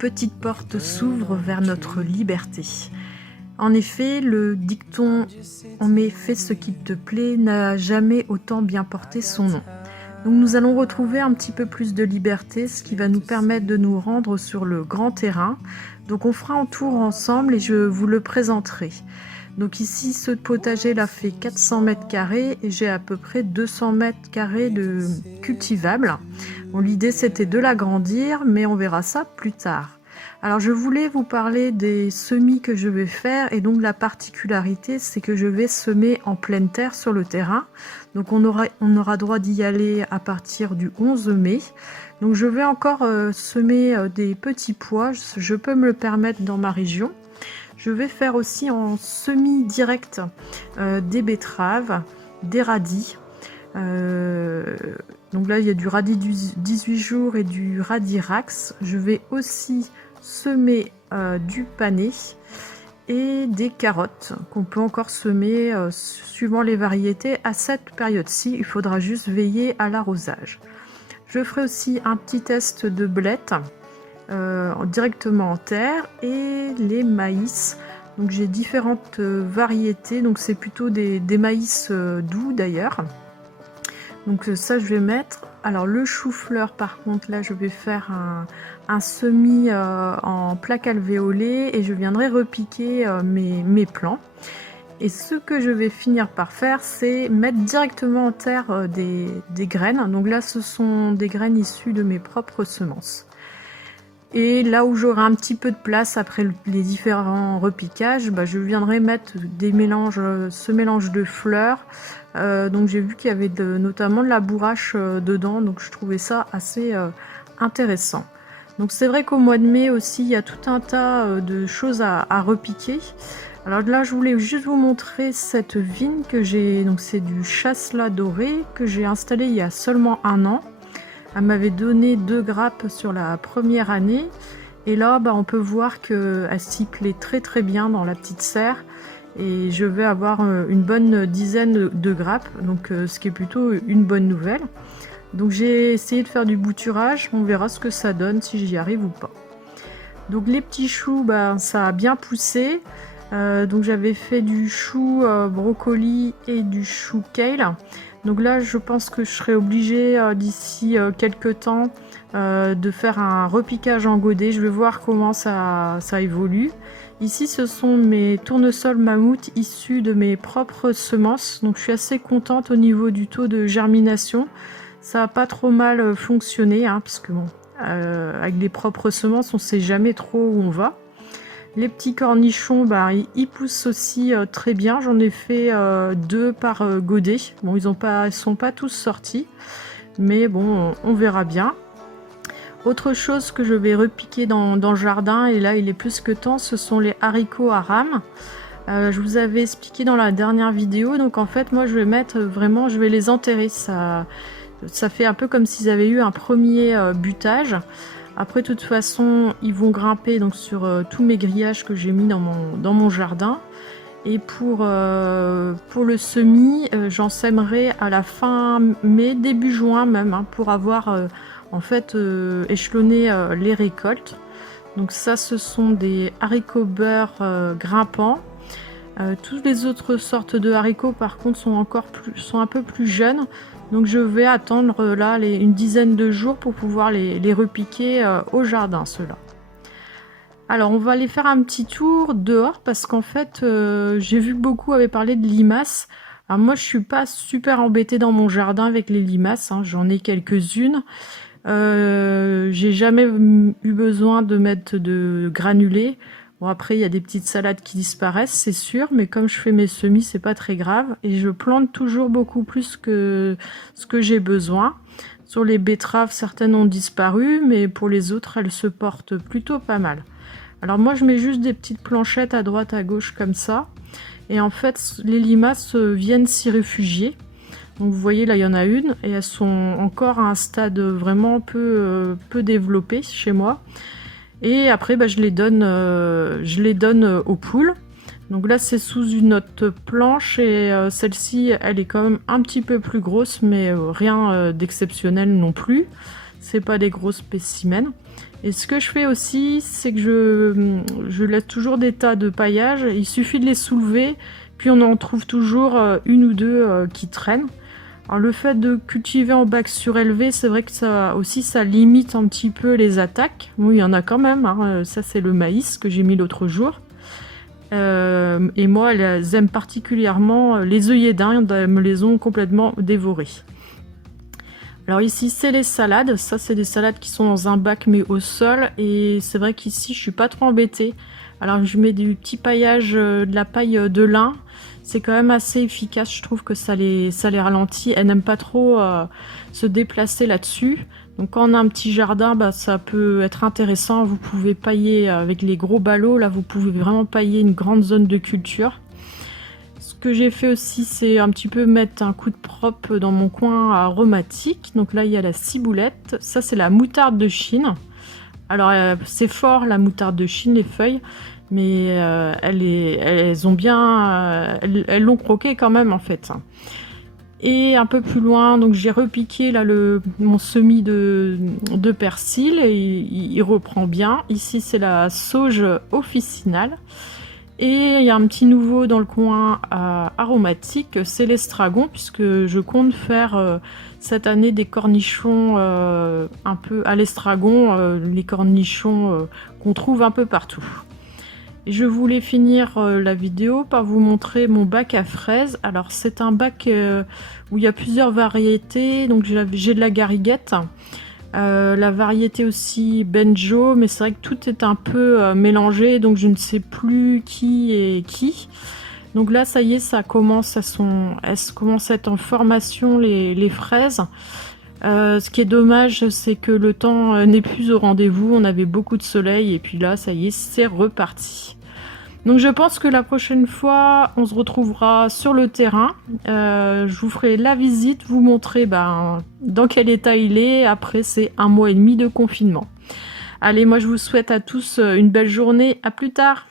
petite porte s'ouvre vers notre liberté. En effet, le dicton « On m'ait fait ce qui te plaît » n'a jamais autant bien porté son nom. Donc nous allons retrouver un petit peu plus de liberté, ce qui va nous permettre de nous rendre sur le grand terrain. Donc on fera un tour ensemble et je vous le présenterai. Donc ici, ce potager là fait 400 mètres carrés et j'ai à peu près 200 mètres carrés de cultivable. Bon, l'idée c'était de l'agrandir, mais on verra ça plus tard. Alors je voulais vous parler des semis que je vais faire et donc la particularité c'est que je vais semer en pleine terre sur le terrain. Donc on aura droit d'y aller à partir du 11 mai. Donc je vais encore semer des petits pois, je peux me le permettre dans ma région. Je vais faire aussi en semis direct des betteraves, des radis. Donc là il y a du radis 18 jours et du radis rax. Je vais aussi semer du panais et des carottes qu'on peut encore semer suivant les variétés à cette période-ci. Il faudra juste veiller à l'arrosage. Je ferai aussi un petit test de blettes directement en terre et les maïs. Donc j'ai différentes variétés, donc c'est plutôt des maïs doux d'ailleurs. Donc ça je vais mettre. Alors le chou-fleur par contre là je vais faire un semis en plaque alvéolée et je viendrai repiquer mes plants. Et ce que je vais finir par faire c'est mettre directement en terre des graines. Donc là ce sont des graines issues de mes propres semences. Et là où j'aurai un petit peu de place après les différents repiquages, je viendrai mettre des mélanges, ce mélange de fleurs. Donc j'ai vu qu'il y avait notamment de la bourrache dedans, donc je trouvais ça assez intéressant. Donc c'est vrai qu'au mois de mai aussi, il y a tout un tas de choses à repiquer. Alors là, je voulais juste vous montrer cette vigne que j'ai, donc c'est du chasselas doré que j'ai installé il y a seulement 1 an. Elle m'avait donné 2 grappes sur la première année et là on peut voir qu'elle s'y plaît très bien dans la petite serre et je vais avoir une bonne dizaine de grappes, donc ce qui est plutôt une bonne nouvelle. Donc j'ai essayé de faire du bouturage, on verra ce que ça donne, si j'y arrive ou pas. Donc les petits choux, ça a bien poussé. Donc j'avais fait du chou brocoli et du chou kale. Donc là je pense que je serai obligée d'ici quelques temps de faire un repiquage en godet. Je vais voir comment ça évolue. Ici ce sont mes tournesols mammouth issus de mes propres semences. Donc je suis assez contente au niveau du taux de germination. Ça n'a pas trop mal fonctionné parce que bon, avec les propres semences on ne sait jamais trop où on va. Les petits cornichons, ils poussent aussi très bien. J'en ai fait 2 par godet. Bon, ils sont pas tous sortis, mais bon, on verra bien. Autre chose que je vais repiquer dans le jardin, et là il est plus que temps, ce sont les haricots à rames. Je vous avais expliqué dans la dernière vidéo. Donc en fait, moi je vais mettre vraiment, je vais les enterrer. Ça fait un peu comme s'ils avaient eu un premier butage. Après, de toute façon, ils vont grimper donc sur tous mes grillages que j'ai mis dans mon jardin. Et pour le semis, j'en sèmerai à la fin mai, début juin même, pour avoir en fait échelonné les récoltes. Donc ça, ce sont des haricots beurre grimpants. Toutes les autres sortes de haricots, par contre, sont un peu plus jeunes. Donc je vais attendre là une dizaine de jours pour pouvoir les repiquer au jardin, ceux-là. Alors on va aller faire un petit tour dehors parce qu'en fait j'ai vu que beaucoup avaient parlé de limaces. Alors moi je suis pas super embêtée dans mon jardin avec les limaces, j'en ai quelques-unes. J'ai jamais eu besoin de mettre de granulés. Bon, après, il y a des petites salades qui disparaissent, c'est sûr, mais comme je fais mes semis, c'est pas très grave. Et je plante toujours beaucoup plus que ce que j'ai besoin. Sur les betteraves, certaines ont disparu, mais pour les autres, elles se portent plutôt pas mal. Alors moi, je mets juste des petites planchettes à droite, à gauche, comme ça. Et en fait, les limaces viennent s'y réfugier. Donc vous voyez, là, il y en a une, et elles sont encore à un stade vraiment peu développé chez moi. Et après, je les donne aux poules. Donc là, c'est sous une autre planche et celle-ci, elle est quand même un petit peu plus grosse, mais rien d'exceptionnel non plus. C'est pas des gros spécimens. Et ce que je fais aussi, c'est que je laisse toujours des tas de paillage. Il suffit de les soulever, puis on en trouve toujours une ou deux qui traînent. Alors le fait de cultiver en bac surélevé, c'est vrai que ça aussi ça limite un petit peu les attaques. Bon, il y en a quand même, hein. Ça c'est le maïs que j'ai mis l'autre jour. Et moi, elles aiment particulièrement les œillets d'Inde, elles me les ont complètement dévorés. Alors ici, c'est les salades. Ça, c'est des salades qui sont dans un bac, mais au sol. Et c'est vrai qu'ici, je suis pas trop embêtée. Alors, je mets du petit paillage, de la paille de lin. C'est quand même assez efficace. Je trouve que ça les ralentit. Elles n'aiment pas trop se déplacer là-dessus. Donc, quand on a un petit jardin, bah, ça peut être intéressant. Vous pouvez pailler avec les gros ballots. Là, vous pouvez vraiment pailler une grande zone de culture. Ce que j'ai fait aussi, c'est un petit peu mettre un coup de propre dans mon coin aromatique. Donc là, il y a la ciboulette. Ça, c'est la moutarde de Chine. Alors, c'est fort la moutarde de Chine, les feuilles. Mais elles ont bien... elles l'ont croqué quand même, en fait. Et un peu plus loin, donc j'ai repiqué là mon semis de persil. Et il reprend bien. Ici, c'est la sauge officinale. Et il y a un petit nouveau dans le coin aromatique, c'est l'estragon, puisque je compte faire cette année des cornichons un peu à l'estragon, les cornichons qu'on trouve un peu partout. Et je voulais finir la vidéo par vous montrer mon bac à fraises. Alors c'est un bac où il y a plusieurs variétés, donc j'ai de la gariguette. La variété aussi Benjo, mais c'est vrai que tout est un peu mélangé, donc je ne sais plus qui est qui. Donc là, ça y est, elles commencent à être en formation, les fraises. Ce qui est dommage, c'est que le temps n'est plus au rendez-vous. On avait beaucoup de soleil, et puis là, ça y est, c'est reparti. Donc je pense que la prochaine fois, on se retrouvera sur le terrain. Je vous ferai la visite, vous montrer dans quel état il est après ces 1 mois et demi de confinement. Allez, moi je vous souhaite à tous une belle journée. À plus tard!